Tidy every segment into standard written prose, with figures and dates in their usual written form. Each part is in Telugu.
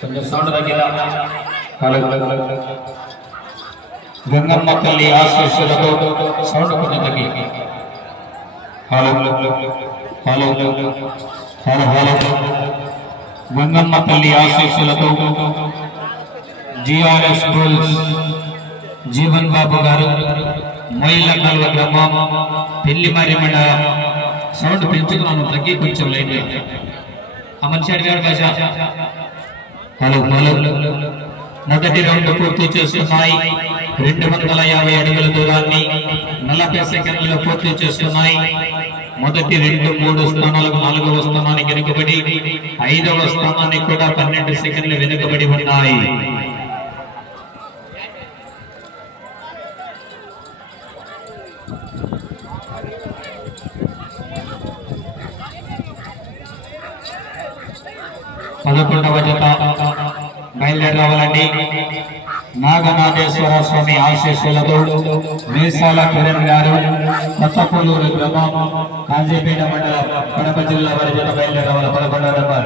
కొంచెం సౌండ్ తగ్గిరా. గంగమ్మ తల్లి ఆశీస్సులతో సౌండ్ కొంచెం తగ్గి. Hello hello hello hello. Gangamma తల్లి ఆశీస్సులతో జిఆర్ఎస్ బుల్స్ జీవన్ బాబు గారు మైలకల్వ గ్రామం పెళ్లిమారి మండలం. సౌండ్ పెంచుకున్నాను, తగ్గి కొంచెం లైట్. అమన్ షెడ్ గారు భాష. Hello hello. మొదటి రౌండ్ పూర్తి చేస్తున్నాయి. 250 అడుగుల దూరాన్ని 40 సెకండ్లలో పూర్తి చేస్తున్నాయి. మొదటి 2, 3 స్థానాలకు 4వ స్థానానికి వెనుకబడి, 5వ స్థానానికి కూడా 12 సెకండ్లు వెనుకబడి ఉన్నాయి. పదకొండవ జత బయలుదేరి రావాలండి. నాగనాథేశ్వర స్వామి ఆశీస్సులతో మీసాల కిరణ్ గారు కొత్తపూలూరు గ్రామం కాజీపేట మండలం కడప జిల్లా వారి జత బయలుదేరి రావాలి. 11వ నెంబర్.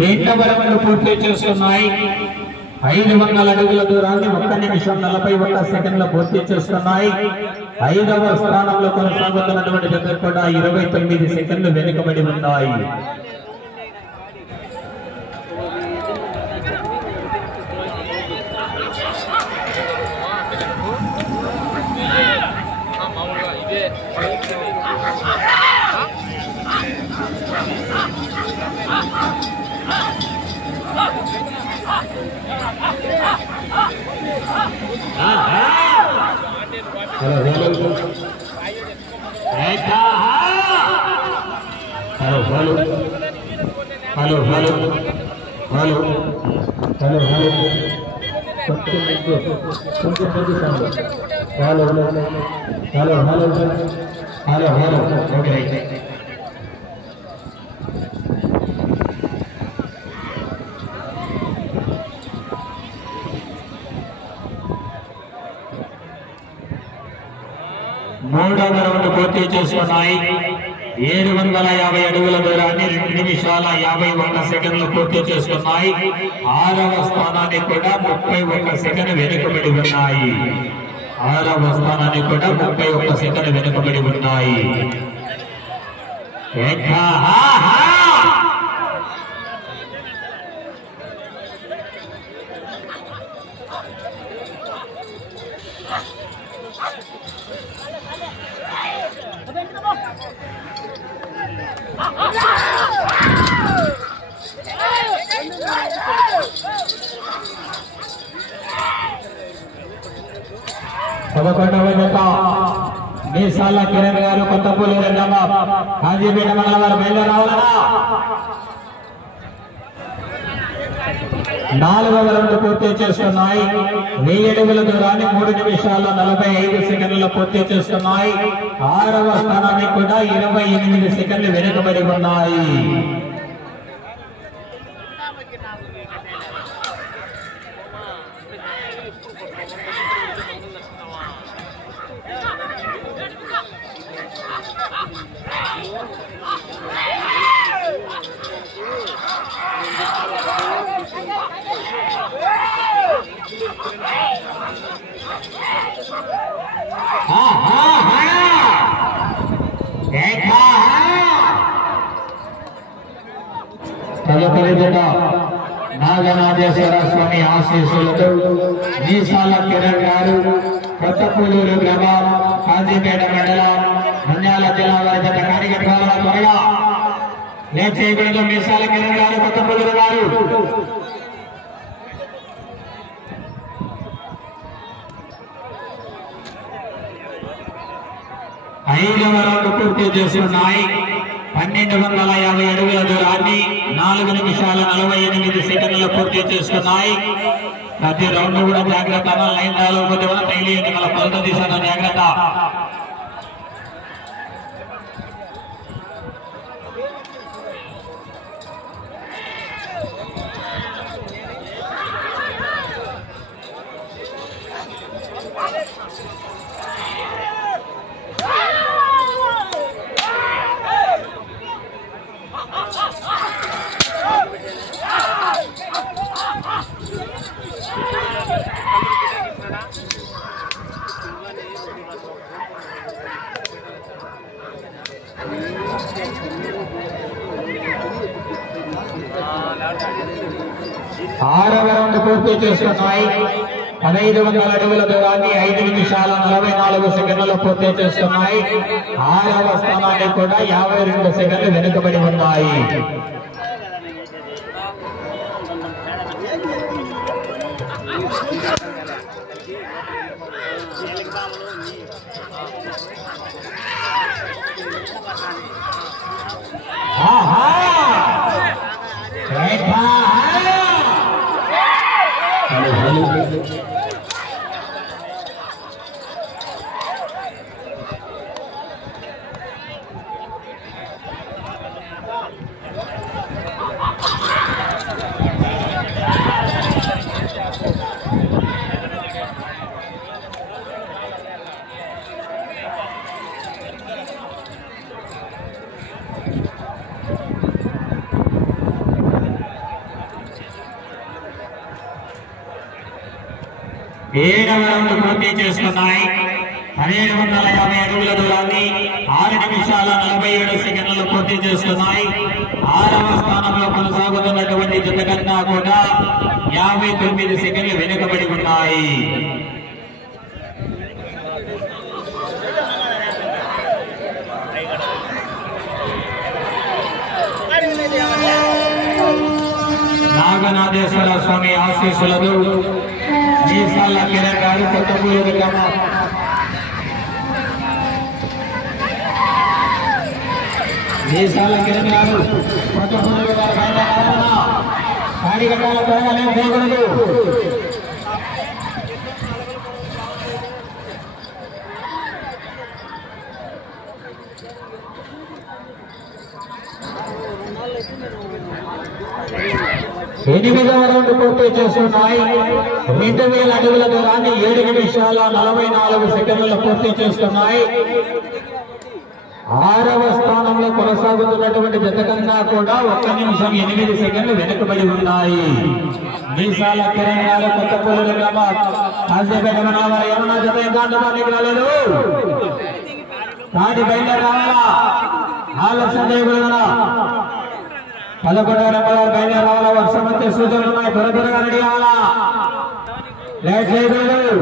రెండవ రౌండ్ పూర్తి చేస్తున్నాయి. 500 అడుగుల దూరాన్ని 1 నిమిషం 41 సెకండ్లు పూర్తి చేస్తున్నాయి. 5వ స్థానంలో కొనసాగుతున్నటువంటి జత కూడా 29 సెకండ్లు వెనుకబడి ఉన్నాయి. మూడవ రౌండ్ పూర్తి చేస్తున్నాయి. 750 అడుగుల దూరాన్ని 2 నిమిషాల 51 సెకండ్లు పూర్తి చేస్తున్నాయి. 6వ స్థానానికి కూడా 31 సెకండ్ వెనుకబడి ఉన్నాయి. 6వ స్థానానికి కూడా 31 సెకండ్ వెనుకబడి ఉన్నాయి. పదకొండవ జత మీసాల కిరణ్ గారు కొత్తపూలూరు గ్రామం కాజీపేట మండలం వారు బయలుదేరి రావాలన్నా. 4వ రౌండ్ పూర్తి చేస్తున్నాయి. 1000 అడుగుల దూరాన్ని 3 నిమిషాల 45 సెకండ్లు పూర్తి చేస్తున్నాయి. 6వ స్థానానికి కూడా 28 సెకండ్లు వెనుకబడి ఉన్నాయి. తదుపరి జత నాగనాథేశ్వర స్వామి ఆశీస్సులతో మీసాల కిరణ్ గారు కొత్తపూలూరు గ్రామం కాజీపేట మండలం నంద్యాల జిల్లా వారి జత కానిగట్టాల త్వరగా లేట్ చేయకూడదు. మీసాల కిరణ్ గారు, కొత్తపల్లి గారు. ఐదవ రౌండ్ పూర్తి చేస్తున్నాయి. 1250 అడుగుల దూరాన్ని 4 నిమిషాల 48 సెకండ్లు పూర్తి చేస్తున్నాయి. ప్రతి రౌండ్ కూడా జాగ్రత్త. లైన్ రాకపోతే కూడా తగిలి మళ్ళీ కొలత తీసిన జాగ్రత్త. ఆరవ రౌండ్ పూర్తి చేస్తున్నాయి. 1500 అడుగుల దూరాన్ని 5 నిమిషాల 44 సెకండ్లు పూర్తి చేస్తున్నాయి. 6వ స్థానాన్ని కూడా 52 సెకండ్లు వెనుకబడి ఉన్నాయి. ఏడవ రౌండ్ పూర్తి చేస్తున్నాయి. 1750 అడుగుల దూరాన్ని 6 నిమిషాల 47 సెకండ్లు పూర్తి చేస్తున్నాయి. 6వ స్థానంలో కొనసాగుతున్నటువంటి జత కన్నా కూడా 59 సెకండ్లు వెనుకబడి ఉన్నాయి. నాగనాథేశ్వర స్వామి ఆశీస్సులతో మీసాల కిరణ్ గారు, కొత్తపూడి గ్రామం. మీసాల కిరణ్ గారు, కొత్తపూడి కార్యకర్తల త్వరగా నేను చేయకూడదు. ఎనిమిదవ రౌండ్ పూర్తి చేస్తున్నాయి. 2000 అడుగుల దూరాన్ని 7 నిమిషాల 44 సెకండ్లు పూర్తి చేస్తున్నాయి. 6వ స్థానంలో కొనసాగుతున్నటువంటి జత కన్నా కూడా 1 నిమిషం 8 సెకండ్లు వెనుకబడి ఉన్నాయి. మీసాల కిరణ్ గారు, కొత్తపల్లి గ్రామం. కాసేపేట ఏమన్నా జత ఎంత రాలేదు. కాటి బయలుదేరి రావాలా, ఆలస్యం చేయకూడదా. 11వ నెంబర్ బయలుదేరి రావాలా. వర్షం వచ్చే సూచనలు ఉన్నాయి. త్వరగా రెడీ కావాలా, లేట్ చేయకూడదు.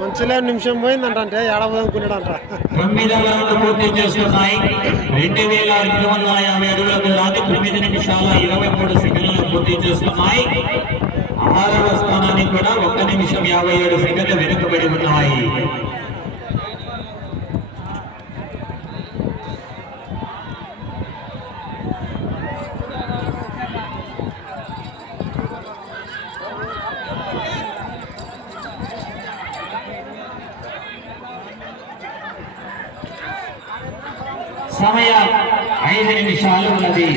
మంచిగా నిమిషం పోయిందంటే ఏడవనుకున్నాడంట. 9వ రౌండ్ పూర్తి చేస్తున్నాయి. 2250 అడుగుల దూరాన్ని 9 నిమిషాల 23 సెకండ్లు పూర్తి చేస్తున్నాయి. 6వ స్థానాన్ని కూడా 1 నిమిషం 57 సెకండ్లు వెనుకబడి ఉన్నాయి. సమయం 5 నిమిషాలు ఉన్నది.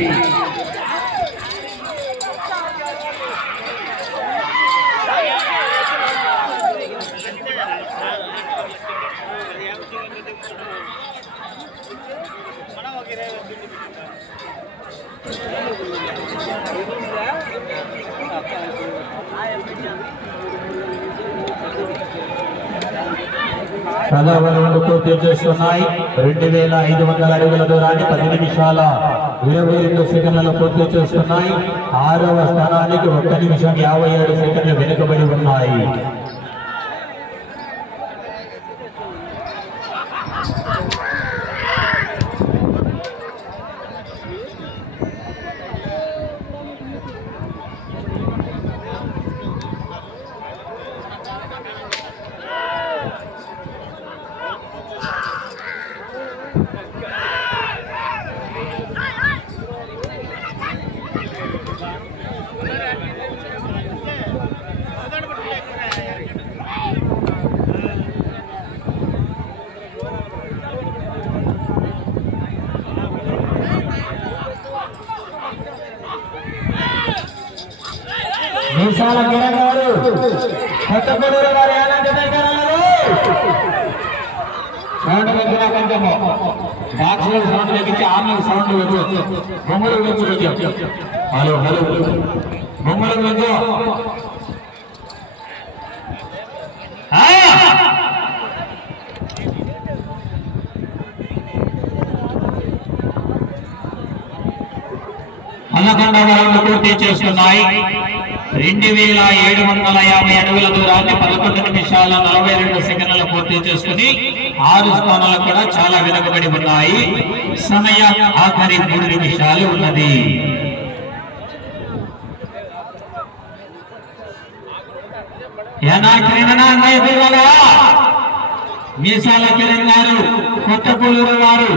పదవలు పూర్తి చేస్తున్నాయి. 2500 అడుగుల దూరాన్ని 10 నిమిషాల 22 సెకండ్లలో పూర్తి చేస్తున్నాయి. 6వ స్థానానికి 1 నిమిషం 57 సెకండ్లు వెనుకబడి ఉన్నాయి. మీసాల కిరణ్ గారు కొత్తపూడూరు గారు ఎలాంటి సౌండ్ దగ్గర కొంచెము బాక్స్ సౌండ్ తగ్గించి ఆర్నర్ సౌండ్ వెళ్ళు. బొమ్మలు వెంచు. హలో హలో బొమ్మలు వెంచు. అన్నకొండ పూర్తి చేస్తున్నాయి. 2750 అడుగుల దూరాన్ని 11 నిమిషాల 42 సెకండ్ల పూర్తి చేసుకుని 6 స్థానాలు కూడా చాలా వెనుకబడి ఉన్నాయి. సమయం ఆఖరి 3 నిమిషాలు ఉన్నది. మీసాల కిరణ్ గారు కొత్తపూలూరు వారు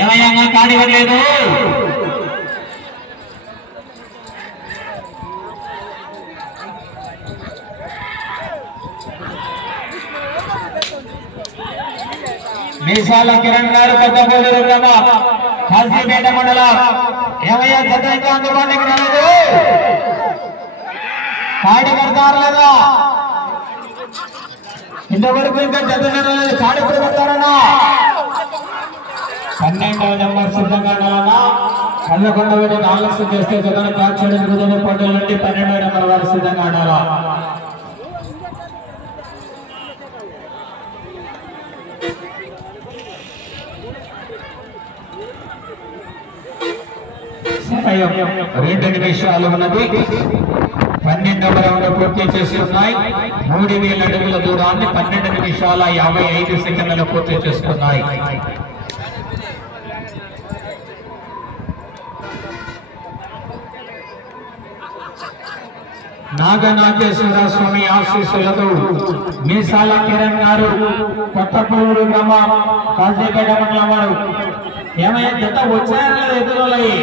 ఏమయ్యా కానివ్వలేదు. మీసాల కిరణ్ గారు కొత్తపూలూరు గ్రామం కాశీపేట మండలం ఏమయ్యా జత ఇంకా అందుబాటులోకి రాలేదు. కాడి కడతారు లేదా ఇంతవరకు ఇంకా జత లేదు. కాడి ఎప్పుడు కడతారన్నా 12వ నెంబర్ సిద్ధంగా ఉండాలన్నా. 11వ ఆలస్యం చేస్తే జతను కాల్చడం గురువు పోటీల నుండి 12వ నెంబర్ వారు సిద్ధంగా ఉండాలా. సమయం 2 నిమిషాలు ఉన్నది. 12వ రౌండ్ పూర్తి చేసి ఉన్నాయి. 3000 అడుగుల దూరాన్ని 12 నిమిషాల 55 సెకండ్లలో పూర్తి చేసుకున్నాయి. నాగనాగేశ్వర స్వామి ఆశీస్సులతో మీసాల కిరణ్ గారు కొత్తపూరు గ్రామం కాశీపేట మండలం వారు ఏమయ్యా జత వచ్చాయని ఎదురులయ్యి.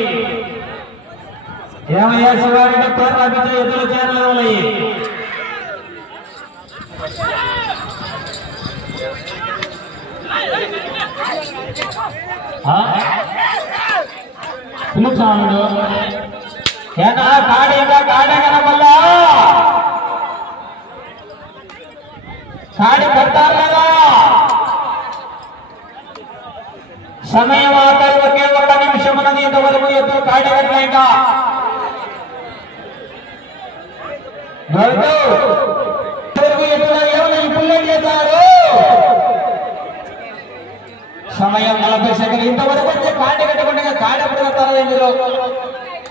ఏమయ్యా శివారెడ్డి పేరు రాపించే ఎదురు చేరలయ్యి. పిలుచాడు ఏనా కాడేగా కాడేగన వల్ల కాడి కడతారు కదా. సమయం ఆఖరి ఒకే 1 నిమిషం ఉన్నది. ఇంతవరకు ఎదురు కాడి కట్టలేక పుల్లెట్ చేశారు. సమయం 40 సెకండ్లు. ఇంతవరకు వచ్చే కాడి కట్టుకుంటే కాడి ఎప్పుడు కట్టాలి. మీరు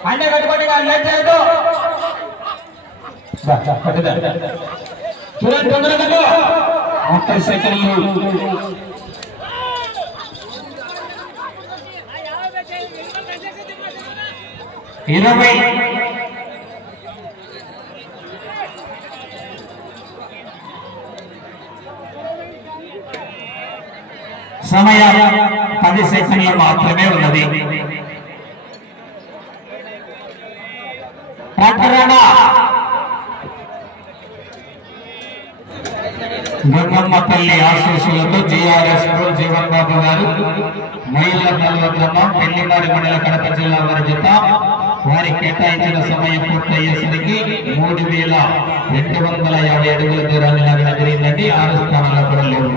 అన్నీ కట్టుకుంటే లేట్ చేయదు. చూడండి తొందరగా 30 సెకండ్లు. సమయం 10 సెకండ్లు మాత్రమే ఉన్నది. ట్రాక్టర్ గంగమ్మపల్లి ఆశీస్సులతో జిఆర్ఎస్ జీవన్ బాబు గారు మైళ్ళ కల్వ గ్రామం పెళ్లిమారి మండల కడప జిల్లా వారి జత వారి కేటాయించిన సమయం పూర్తయ్యేసరికి 3250 అడుగుల దూరాన్ని లాగిన జరిగిందండి. 6 స్థానాల్లో కూడా లేవు.